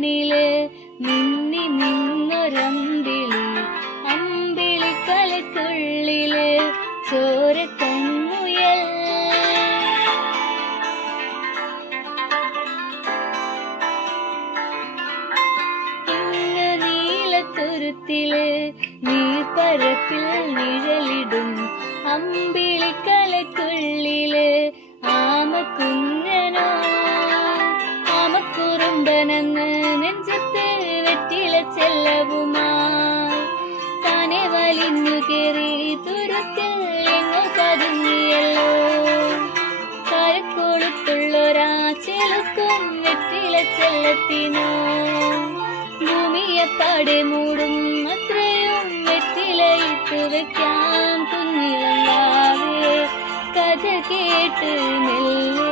കോണില് മിന്നി നിന്നൊരമ്പിളി, അമ്പിളിക്കലയ്ക്കുള്ളില് ചോരക്കൺമുയൽ. ഇങ്ങ് നീലത്തുരുത്തില് നീർപ്പരപ്പിൽ നിഴലിടും അമ്പിളിക്കലയ്ക്കുള്ളില് ആമക്കുഞ്ഞനോ, ആമക്കുറുമ്പനെന്ന് നെഞ്ചത്ത് വെറ്റില ചെല്ലവുമായി താനെ വലിഞ്ഞു കേറി തുരുത്തിൽ എങ്ങോ പതുങ്ങിയല്ലോ. കരക്കൊളുത്തുള്ളൊരാ ചെലുക്കും വെറ്റില ചെല്ലത്തിനോ, ഭൂമിയെപ്പാടെ മൂടും അത്രയും വെറ്റിലയിട്ട് വെക്കാം കുഞ്ഞിളങ്ങാവേ. കഥ കേട്ട് മെല്ലെ